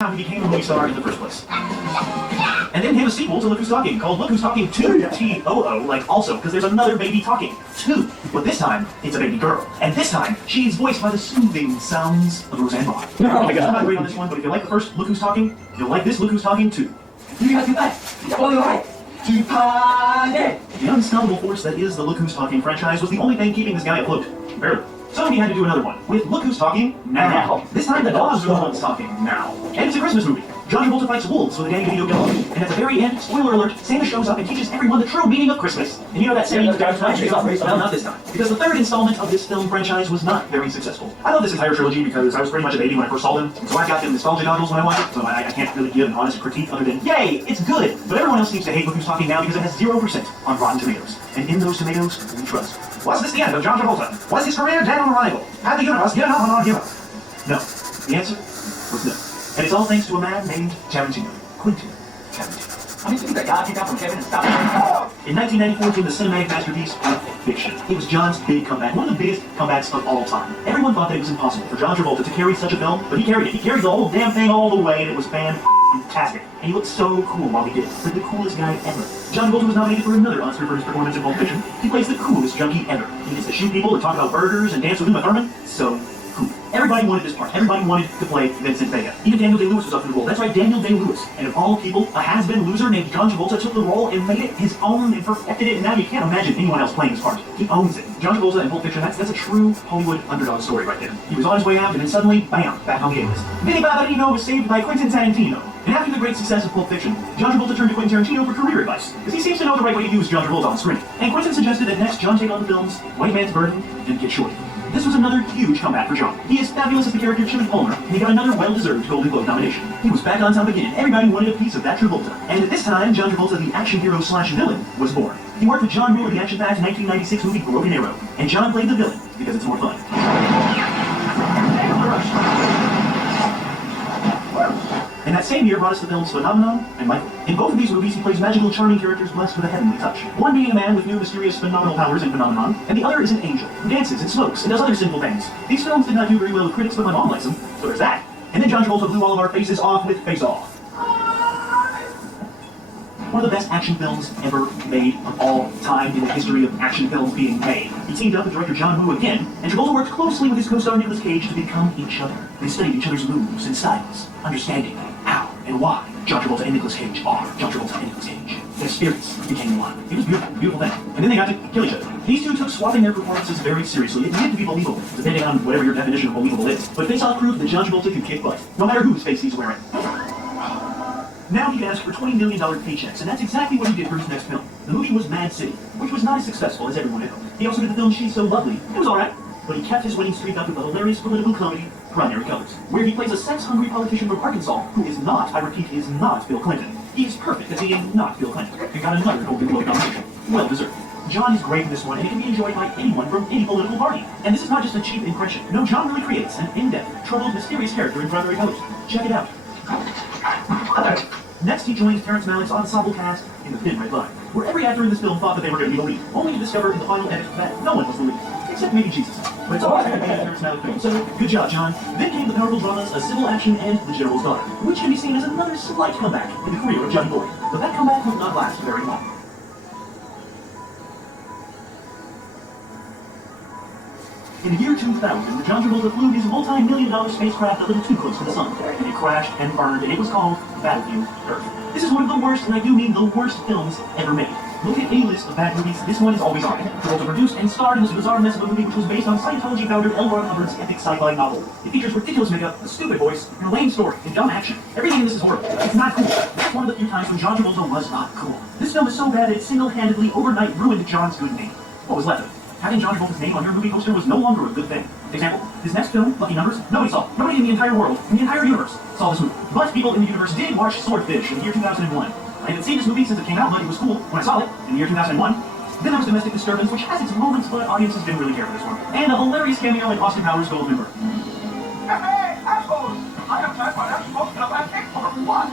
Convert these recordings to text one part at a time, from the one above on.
how he became a movie star in the first place. And then came a sequel to Look Who's Talking, called Look Who's Talking 2, T-O-O, like also, because there's another baby talking, too. But this time, it's a baby girl. And this time, she's voiced by the soothing sounds of Roseanne Barr. Oh my God. I'm not great on this one, but if you like the first Look Who's Talking, you'll like this Look Who's Talking 2. You gotta do that. All right. To party. The unstoppable force that is the Look Who's Talking franchise was the only thing keeping this guy afloat. Barely. So he had to do another one, with Look Who's Talking Now. This time the dogs are the ones talking now. And it's a Christmas movie. John Travolta fights wolves with a Danny DeVito dog. And at the very end, spoiler alert, Santa shows up and teaches everyone the true meaning of Christmas. And you know that saying, well, not this time. Because the third installment of this film franchise was not very successful. I love this entire trilogy because I was pretty much a baby when I first saw them. So I got them nostalgia goggles when I watched it. So I can't really give an honest critique other than, yay, it's good. But everyone else seems to hate Look Who's Talking Now because it has 0% on Rotten Tomatoes. And in those tomatoes, we trust. Was this the end of John Travolta? Was his career dead on arrival? Had the universe given up on him? No. The answer was no. And it's all thanks to a man named Tarantino. Quentin Tarantino. I mean, think that guy came out from Kevin and stopped. In 1994 came the cinematic masterpiece, Pulp Fiction. It was John's big comeback, one of the biggest comebacks of all time. Everyone thought that it was impossible for John Travolta to carry such a film, but he carried it. He carried the whole damn thing all the way, and it was fantastic. And he looked so cool while he did it. Like the coolest guy ever. John Travolta was nominated for another Oscar for his performance in Pulp Fiction. He plays the coolest junkie ever. He gets to shoot people and talk about burgers and dance with Uma Thurman. So cool. Everybody wanted this part. Everybody wanted to play Vincent Vega. Even Daniel Day-Lewis was up for the role. That's right, Daniel Day-Lewis. And of all people, a has-been loser named John Travolta took the role and made it his own and perfected it, and now you can't imagine anyone else playing his part. He owns it. John Travolta in Pulp Fiction, that's a true Hollywood underdog story right there. He was on his way out, and then suddenly, bam, back on the A-list. Vinny Barbarino was saved by Quentin Tarantino. And after the great success of Pulp Fiction, John Travolta turned to Quentin Tarantino for career advice, because he seems to know the right way to use John Travolta on screen. And Quentin suggested that next John take on the films White Man's Burden and Get Shorty. This was another huge comeback for John. He is fabulous as the character Chili Palmer, and he got another well-deserved Golden Globe nomination. He was back on top again, and everybody wanted a piece of that Travolta. And at this time, John Travolta, the action hero slash villain, was born. He worked with John Woo in the action-packed 1996 movie Broken Arrow, and John played the villain because it's more fun. And that same year brought us the films Phenomenon and Michael. In both of these movies, he plays magical, charming characters blessed with a heavenly touch. One being a man with new, mysterious, phenomenal powers in Phenomenon, and the other is an angel who dances and smokes and does other sinful things. These films did not do very well with critics, but my mom likes them, so there's that. And then John Travolta blew all of our faces off with Face Off. One of the best action films ever made of all time in the history of action films being made. He teamed up with director John Woo again, and Travolta worked closely with his co-star Nicolas Cage to become each other. They studied each other's moves and styles, understanding how and why John Travolta and Nicolas Cage are John Travolta and Nicolas Cage. Their spirits became one. It was beautiful, beautiful thing. And then they got to kill each other. These two took swapping their performances very seriously. It needed to be believable, depending on whatever your definition of believable is. But Face Off proved that John Travolta could kick butt, no matter whose face he's wearing. Now he asked for $20 million paychecks, and that's exactly what he did for his next film. The movie was Mad City, which was not as successful as everyone had hoped. He also did the film She's So Lovely. It was alright, but he kept his winning streak up with the hilarious political comedy Primary Colors, where he plays a sex-hungry politician from Arkansas who is not, I repeat, is not Bill Clinton. He is perfect at being not Bill Clinton. He got another Golden Globe nomination. Well deserved. John is great in this one, and it can be enjoyed by anyone from any political party. And this is not just a cheap impression. No, John really creates an in-depth, troubled, mysterious character in Primary Colors. Check it out. Next, he joins Terrence Malick's ensemble cast in The Thin Red Line, where every actor in this film thought that they were going to be the lead, only to discover in the final edit that no one was the lead, except maybe Jesus. But it's always going to be a Terrence Malick film, so good job, John. Then came the powerful dramas A Civil Action and The General's Daughter, which can be seen as another slight comeback in the career of Johnny Boy. But that comeback would not last very long. In the year 2000, John Travolta flew his multi-million-dollar spacecraft a little too close to the sun, and it crashed and burned, and it was called Battlefield Earth. This is one of the worst, and I do mean the worst films ever made. Look at any list of bad movies, this one is always on it. Travolta produced and starred in this bizarre mess of a movie which was based on Scientology founder L. Ron Hubbard's epic sci-fi novel. It features ridiculous makeup, a stupid voice, and a lame story, and dumb action. Everything in this is horrible. It's not cool. That's one of the few times when John Travolta was not cool. This film is so bad that it single-handedly overnight ruined John's good name. What was left of it? Having John Travolta's name on your movie poster was no longer a good thing. Example, his next film, Lucky Numbers, nobody saw. Nobody in the entire world, in the entire universe, saw this movie. But people in the universe did watch Swordfish in the year 2001. I haven't seen this movie since it came out, but it was cool when I saw it in the year 2001. Then there was Domestic Disturbance, which has its moments, but audiences didn't really care for this one. And a hilarious cameo in Austin Powers' Gold Member. Hey, assholes! I have tried my absolute and I can't for what?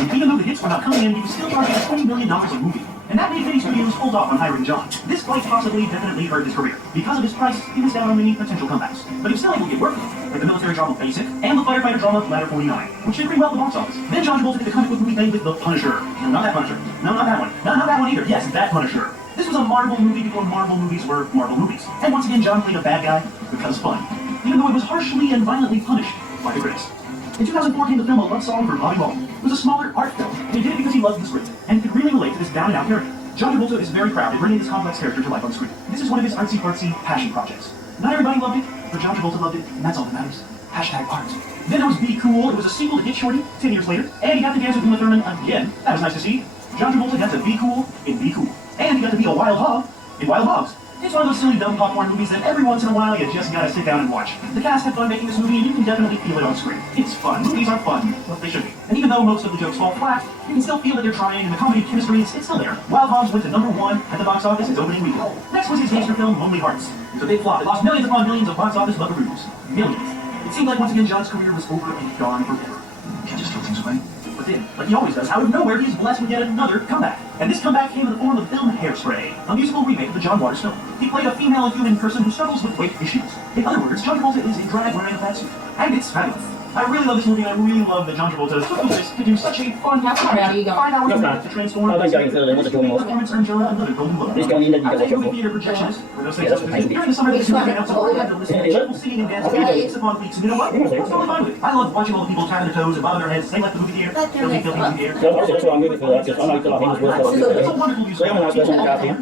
And even though the hits were not coming in, he was still charging $20 million a movie. And And that made many studios hold off on hiring John. This quite possibly definitely hurt his career. Because of his price, he was down on many potential comebacks. But he was still able to get work, like the military drama Basic, and the firefighter drama Ladder 49, which did pretty well at the box office. Then John Travolta did the comic book movie thing with The Punisher. No, not that Punisher. No, not that one. No, not that one either. Yes, that Punisher. This was a Marvel movie before Marvel movies were Marvel movies. And once again, John played a bad guy because fun. Even though it was harshly and violently punished by the critics. In 2004 came the film A Love Song for Bobby Ball. It was a smaller art film, and he did it because he loved the script, and he could really relate to this down-and-out character. John Travolta is very proud of bringing this complex character to life on screen. This is one of his artsy-fartsy passion projects. Not everybody loved it, but John Travolta loved it, and that's all that matters. Hashtag art. Then there was Be Cool. It was a sequel to Get Shorty 10 years later, and he got to dance with Uma Thurman again. That was nice to see. John Travolta got to be cool in Be Cool. And he got to be a wild hog in Wild Hogs. It's one of those silly, dumb popcorn movies that every once in a while you just gotta sit down and watch. The cast had fun making this movie, and you can definitely feel it on screen. It's fun. Movies are fun. Well, they should be. And even though most of the jokes fall flat, you can still feel that they're trying, and the comedy chemistry is still there. Wild Hogs went to #1 at the box office its opening weekend. Next was his gangster film, Lonely Hearts. It was a big flop. It lost millions upon millions of box office buckaroos. Millions. It seemed like once again John's career was over and gone forever. Can't just throw things away. But then, like he always does, out of nowhere he is blessed with yet another comeback. And this comeback came in the form of film Hairspray, a musical remake of the John Waters film. He played a female human person who struggles with weight issues. In other words, John Travolta is in drag wearing a fat suit. And it's fabulous. I really love this movie, and I really love that John Travolta took the risk to do such a fun, 5 hours to transform. I don't go into the performance earned John another Golden Globe. This going in, you I was go at movie for. theater projections, where those things Yeah, that's during the summer of this movie, I also had to listen to Yeah. people singing and dancing weeks upon weeks. And you know what? I was totally fine with it. I love watching all the people tapping their toes and bobbing their heads. They left the movie theater. Filthy theater. So obviously that's why I'm moving for that, because I know it's a lot of things worth It's a wonderful So I'm a nice person to cast in.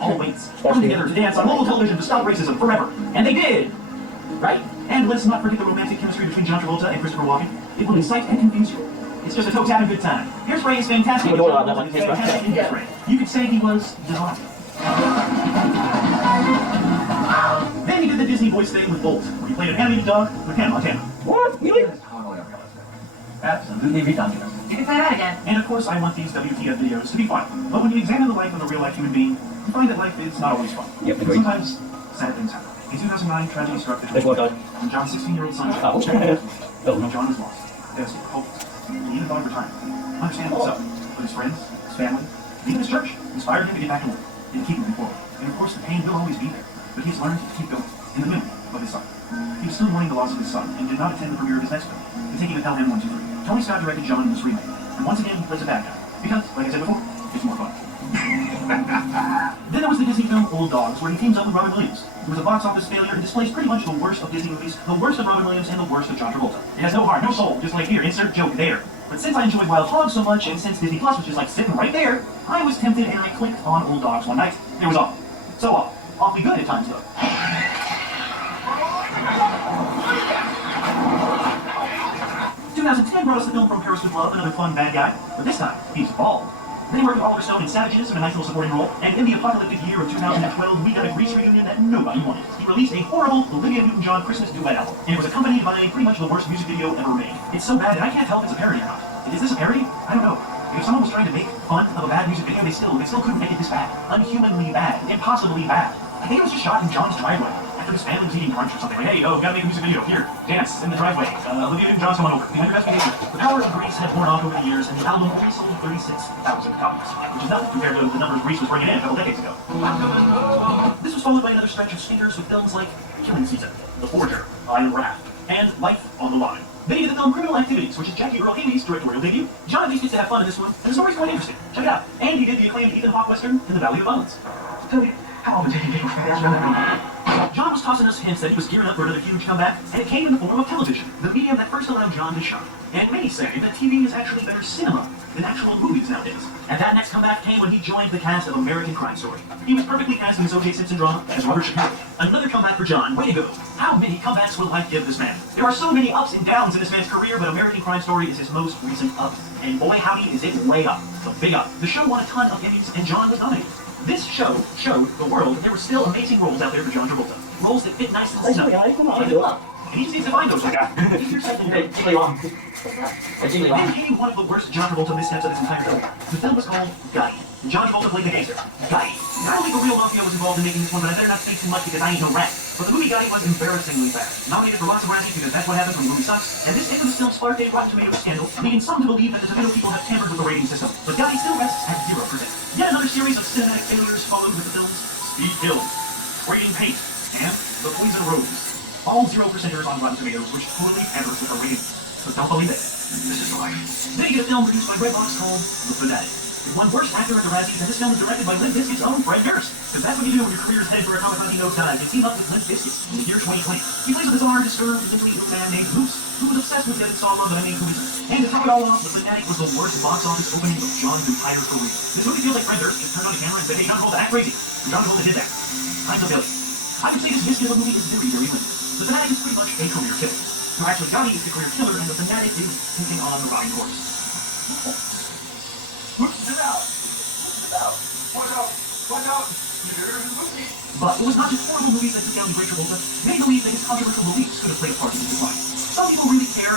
all weights come together to dance on local television to stop racism forever. And they did! Right? And let's not forget the romantic chemistry between John Travolta and Christopher Walken. It will excite and confuse you. It's just a toe-tapping good time. Hairspray is fantastic. You know that one, Fantastic in Hairspray. You could say he was divine. Then he did the Disney voice thing with Bolt, where he played an animated dog with Hannah Montana. What? Really? Absolutely ridiculous. You can say that again. And of course, I want these WTF videos to be fun. But when you examine the life of a real-life human being, you find that life is not always fun. Yep, agreed. Sometimes sad things happen. In 2009, tragedy struck the This one guy. when John's 16-year-old son Oh. when John was lost. Devastated, hopeless. He even thought of retiring. Understandable so. But his friends, his family, even his church inspired him to get back to work and keep moving forward. And of course, the pain will always be there. But he's learned to keep going in the middle of his son. He was still mourning the loss of his son and did not attend the premiere of his next film, Taking with Pelham 123. Tony Scott directed John in this remake. And once again, he plays a bad guy. Because, like I said before, it's more fun. Then there was the Disney film Old Dogs, where he teams up with Robin Williams. It was a box office failure and displays pretty much the worst of Disney movies, the worst of Robin Williams, and the worst of John Travolta. It has no heart, no soul, just like here, insert joke there. But since I enjoyed Wild Hogs so much, and since Disney Plus was just like sitting right there, I was tempted and I clicked on Old Dogs one night. It was awful. So awful. Awfully good at times, though. 2010 brought us the film From Paris with Love, another fun bad guy, but this time, he's bald. Then he worked with Oliver Stone in Savages in a nice little supporting role, and in the apocalyptic year of 2012, we got a Grease reunion that nobody wanted. He released a horrible Olivia Newton-John Christmas duet album, and it was accompanied by pretty much the worst music video ever made. It's so bad that I can't tell if it's a parody or not. Is this a parody? I don't know. If someone was trying to make fun of a bad music video, they still couldn't make it this bad. Unhumanly bad. Impossibly bad. I think it was just shot in John's driveway. After his family was eating brunch or something. Like, hey, gotta make a music video. Here, dance in the driveway. Olivia Newton-John's coming over. Behind your best behavior. The power of Grease had worn off over the years, and the album resold 36,000 copies, which is nothing compared to the numbers Grease was bringing in a couple decades ago. This was followed by another stretch of stinkers with films like Killing Season, The Forger, Iron Raft, and Life on the Line. Then he did the film Criminal Activities, which is Jackie Earle Haley's directorial debut. John at least gets to have fun in this one, and the story's quite interesting. Check it out. And he did the acclaimed Ethan Hawke Western in the Valley of Violence. Tell me, how often did he get John was tossing us hints that he was gearing up for another huge comeback, and it came in the form of television, the medium that first allowed John to shine. And many say that TV is actually better cinema than actual movies nowadays. And that next comeback came when he joined the cast of American Crime Story. He was perfectly cast in his O.J. Simpson drama as Robert Shapiro. Another comeback for John. Way to go. How many comebacks will life give this man? There are so many ups and downs in this man's career, but American Crime Story is his most recent up. And boy howdy is it way up. The big up. The show won a ton of Emmys, and John was nominated. This show showed the world that there were still amazing roles out there for John Travolta. Roles that fit nice and snug. And he just needs to find those, like Then came one of the worst John Travolta missteps of his entire career. The film was called Gotti. John Travolta played the gangster, Gotti. Not only the real mafia was involved in making this one, but I better not say too much because I ain't no rat. But the movie Gotti was embarrassingly bad. Nominated for lots of Razzies because that's what happens when the movie sucks, and this infamous film sparked a Rotten Tomatoes scandal, leading some to believe that the tomato people have tampered with the rating system. But Gotti still rests at 0%. Yet another series of cinematic failures followed with the films Speed Kills, Trading Paint, and The Poison Rose. All 0%ers on Rotten Tomatoes, which totally hampers with our ratings. But don't believe it. This is life. Then you get a film produced by Redbox called The Fanatic. It won Worst Actor at the Razzies, and this film is directed by Limp Bizkit's own Fred Durst. Because that's what you do when your career is headed for a kamikaze nosedive. You team up with Limp Bizkit in the year 2020. He plays a bizarre, disturbed, mentally ill man named Moose, who was obsessed with dead and saw love that I named Moose. And to top it all off, The Fanatic was the worst box office opening of John's entire career. This movie feels like Fred Durst just turned on the camera and said, hey, John Travolta, act crazy. And John Travolta did that. I'm a failure. I would say this Bizkit movie is very, very limited. The Fanatic is pretty much a career killer. So actually, Gotti is the career killer, and The Fanatic is taking on the rotting horse. Get out! Watch out! Watch out! Here's the movie. But it was not just horrible movies that took down the great Travolta. Many believe that his controversial beliefs could have played a part in his decline. Some people really care and